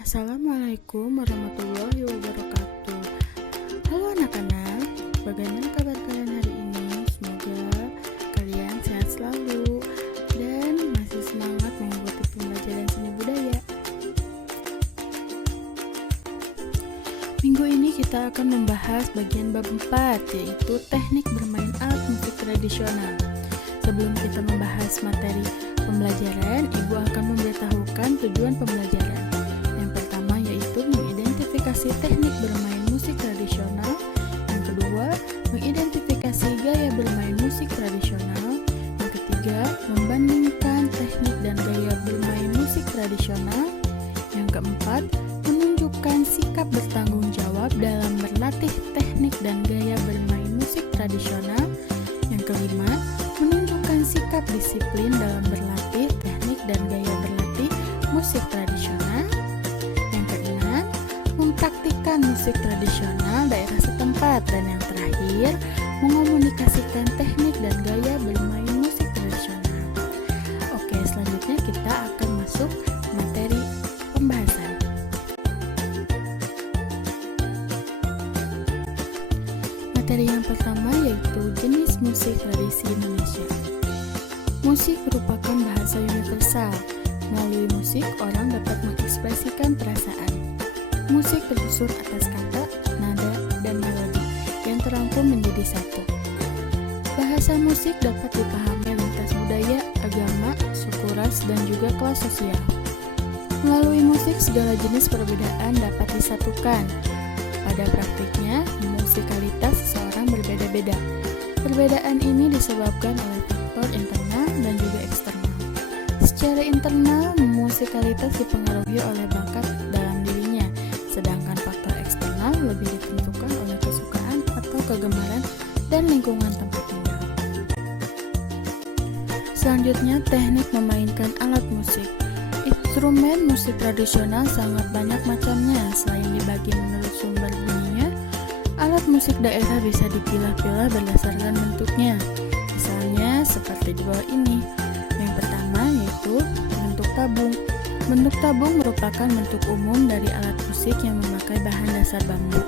Assalamualaikum warahmatullahi wabarakatuh. Halo anak-anak, bagaimana kabar kalian hari ini? Semoga kalian sehat selalu dan masih semangat mengikuti pembelajaran seni budaya. Minggu ini kita akan membahas bagian bab 4, yaitu teknik bermain alat musik tradisional. Sebelum kita membahas materi pembelajaran, Ibu akan memberitahukan tujuan pembelajaran. Yang pertama yaitu mengidentifikasi teknik bermain musik tradisional. Yang kedua, mengidentifikasi gaya bermain musik tradisional. Yang ketiga, membandingkan teknik dan gaya bermain musik tradisional. Yang keempat, menunjukkan sikap bertanggung jawab dalam berlatih teknik dan gaya bermain musik tradisional. Yang kelima, menunjukkan sikap disiplin dalam berlatih teknik dan gaya berlatih musik tradisional. Yang keenam, mempraktikkan musik tradisional daerah setempat. Dan yang terakhir, mengomunikasikan teknik dan gaya bermain musik tradisional. Oke, selanjutnya kita akan masuk materi pembahasan. Materi yang pertama yaitu jenis musik tradisi Indonesia. Musik merupakan bahasa universal. Melalui musik, orang dapat mengekspresikan perasaan. Musik tersusun atas kata, nada, dan melodi yang terangkum menjadi satu. Bahasa musik dapat dipahami lintas budaya, agama, suku ras, dan juga kelas sosial. Melalui musik, segala jenis perbedaan dapat disatukan. Pada praktiknya, musikalitas seseorang berbeda-beda. Perbedaan ini disebabkan oleh faktor internal dan juga eksternal. Secara internal, musikalitas dipengaruhi oleh bakat dalam dirinya, sedangkan faktor eksternal lebih ditentukan oleh kesukaan atau kegemaran dan lingkungan tempat tinggal. Selanjutnya, teknik memainkan alat musik. Instrumen musik tradisional sangat banyak macamnya. Selain dibagi menurut sumber bunyinya, alat musik daerah bisa dipilah-pilah berdasarkan bentuknya. Misalnya seperti di bawah ini. Yang pertama yaitu bentuk tabung. Bentuk tabung merupakan bentuk umum dari alat musik yang memakai bahan dasar bambu.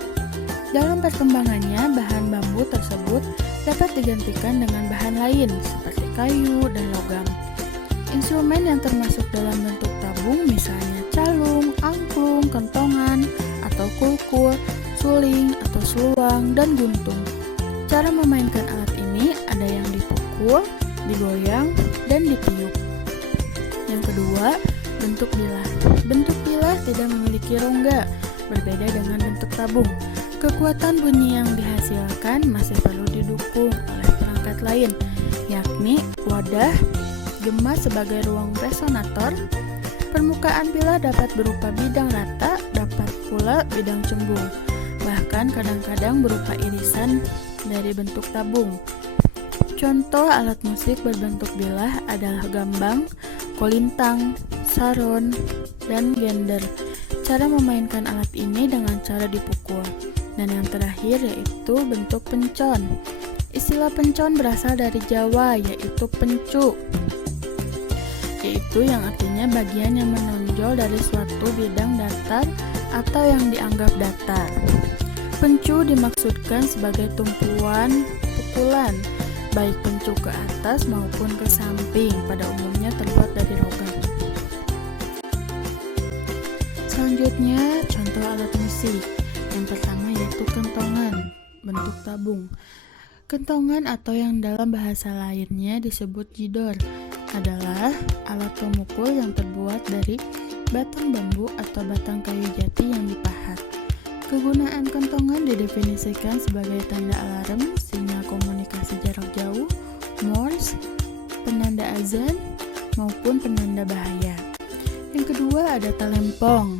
Dalam perkembangannya, bahan bambu tersebut dapat digantikan dengan bahan lain seperti kayu dan logam. Instrumen yang termasuk dalam bentuk tabung misalnya calung, angklung, kentongan, atau kulkul, suling atau seluang, dan guntung. Cara memainkan alat ini ada yang dipukul, digoyang, dan ditiup. Yang kedua, bentuk bilah. Bentuk bilah tidak memiliki rongga, berbeda dengan bentuk tabung. Kekuatan bunyi yang dihasilkan masih perlu didukung oleh perangkat lain, yakni wadah, gema sebagai ruang resonator. Permukaan bilah dapat berupa bidang rata, dapat pula bidang cembung, bahkan kadang-kadang berupa irisan dari bentuk tabung. Contoh alat musik berbentuk bilah adalah gambang, kolintang, saron, dan gender. Cara memainkan alat ini dengan cara dipukul. Dan yang terakhir yaitu bentuk pencon. Istilah pencon berasal dari Jawa, yaitu pencu, yaitu yang artinya bagian yang menonjol dari suatu bidang datar atau yang dianggap datar. Pencu dimaksudkan sebagai tumpuan pukulan, baik pencu ke atas maupun ke samping, pada umumnya terbuat dari logam. Selanjutnya, contoh alat musik. Yang pertama yaitu kentongan, bentuk tabung. Kentongan atau yang dalam bahasa lainnya disebut jidor adalah alat pemukul yang terbuat dari batang bambu atau batang kayu jati yang dipahat. Kegunaan kentongan didefinisikan sebagai tanda alarm, sinyal komunikasi jarak jauh, Morse, penanda azan, maupun penanda bahaya. Yang kedua ada talempong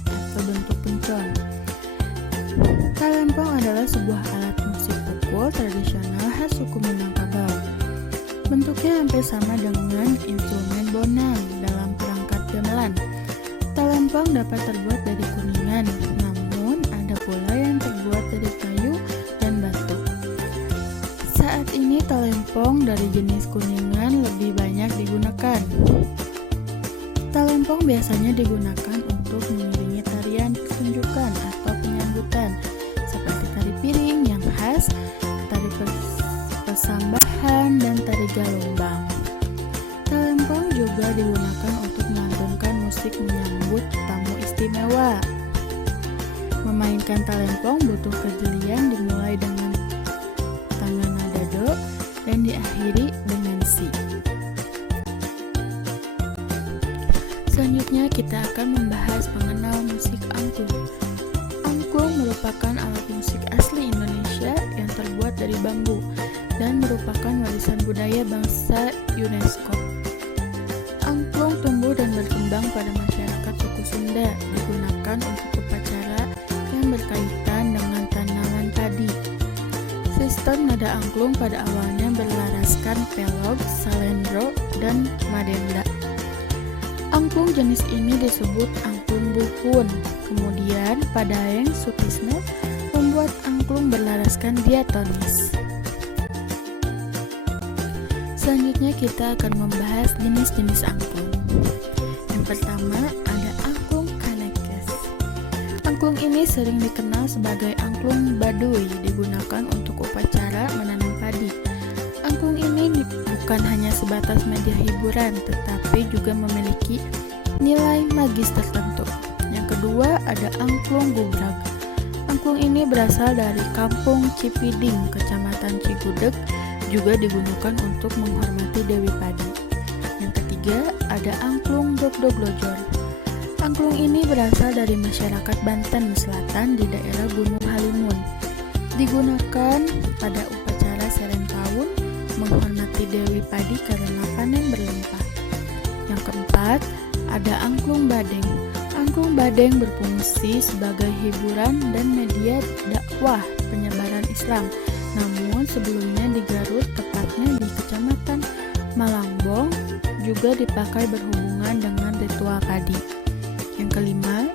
atau bentuk pencon. Talempong adalah sebuah alat musik pukul tradisional khas suku Minangkabau. Bentuknya hampir sama dengan instrumen bonang dalam perangkat gamelan. Talempong dapat terbuat dari kuningan, namun ada pula yang terbuat dari kayu dan batu. Saat ini talempong dari jenis kuningan lebih banyak digunakan. Talempong biasanya digunakan untuk untuk mengiringi tarian pertunjukan atau penyambutan seperti tari piring yang khas, tari pesambahan, dan tari galombang. Talempong juga digunakan untuk melantunkan musik menyambut tamu istimewa. Memainkan talempong butuh kejelian, dimulai dengan tangan nada do dan diakhiri dengan si. Selanjutnya kita akan membahas mengenal musik angklung. Angklung merupakan alat musik asli Indonesia yang terbuat dari bambu dan merupakan warisan budaya bangsa UNESCO. Angklung tumbuh dan berkembang pada masyarakat suku Sunda, digunakan untuk upacara yang berkaitan dengan tanaman padi. Sistem nada angklung pada awalnya berlaraskan pelog, salendro, dan madenda. Angklung jenis ini disebut angklung buhun. Kemudian Padaeng Sutisno membuat angklung berlaraskan diatonis. Selanjutnya kita akan membahas jenis-jenis angklung. Yang pertama ada angklung kanekes. Angklung ini sering dikenal sebagai angklung Baduy, digunakan untuk upacara menanam padi. Angklung ini bukan hanya sebatas media hiburan, tetapi juga memiliki nilai magis tertentu. Yang kedua ada angklung gubrag. Angklung ini berasal dari Kampung Cipiding, Kecamatan Cigudeg, juga digunakan untuk menghormati Dewi Padi. Yang ketiga ada angklung dogdoglojor. Angklung ini berasal dari masyarakat Banten Selatan di daerah Gunung Halimun. Digunakan pada upacara Serentahun, menghormati Dewi Padi karena panen berlimpah. Yang keempat, ada angklung badeng. Angklung badeng berfungsi sebagai hiburan dan media dakwah penyebaran Islam. Namun sebelumnya di Garut, tepatnya di Kecamatan Malangbong, juga dipakai berhubungan dengan ritual padi. Yang kelima,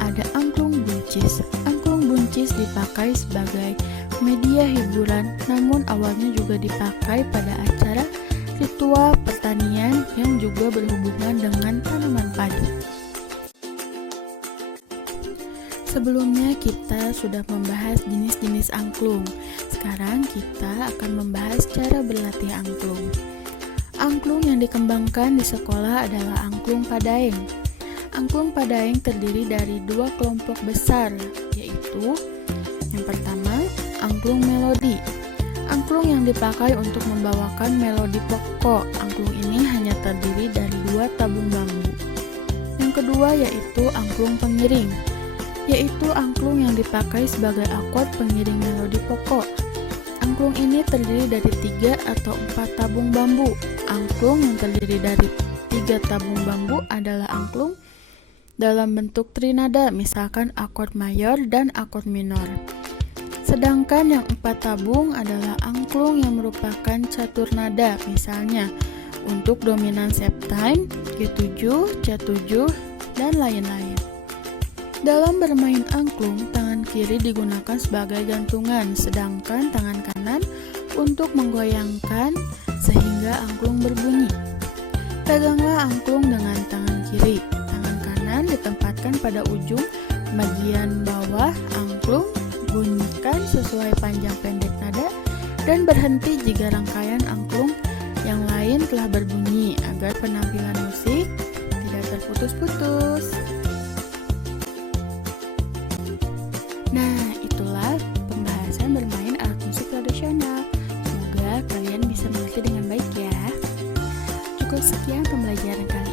ada angklung buncis. Angklung buncis dipakai sebagai media hiburan, namun awalnya juga dipakai pada acara ritual pertanian yang juga berhubungan dengan tanaman padi. Sebelumnya kita sudah membahas jenis-jenis angklung. Sekarang kita akan membahas cara berlatih angklung. Angklung yang dikembangkan di sekolah adalah angklung Padaeng. Angklung Padaeng terdiri dari dua kelompok besar, yaitu yang pertama, angklung melodi. Angklung yang dipakai untuk membawakan melodi pokok. Angklung ini hanya terdiri dari dua tabung bambu. Yang kedua yaitu angklung pengiring, yaitu angklung yang dipakai sebagai akord pengiring melodi pokok. Angklung ini terdiri dari 3 atau 4 tabung bambu. Angklung yang terdiri dari 3 tabung bambu adalah angklung dalam bentuk trinada, misalkan akord mayor dan akord minor. Sedangkan yang 4 tabung adalah angklung yang merupakan catur nada, misalnya untuk dominan septime, G7, C7, dan lain-lain. Dalam bermain angklung, tangan kiri digunakan sebagai gantungan, sedangkan tangan kanan untuk menggoyangkan sehingga angklung berbunyi. Peganglah angklung dengan tangan kiri. Tangan kanan ditempatkan pada ujung bagian bawah angklung, bunyikan sesuai panjang pendek nada, dan berhenti jika rangkaian angklung yang lain telah berbunyi agar penampilan musik tidak terputus-putus. Nah, itulah pembahasan bermain alat musik tradisional. Semoga kalian bisa mengerti dengan baik ya. Cukup sekian pembelajaran kali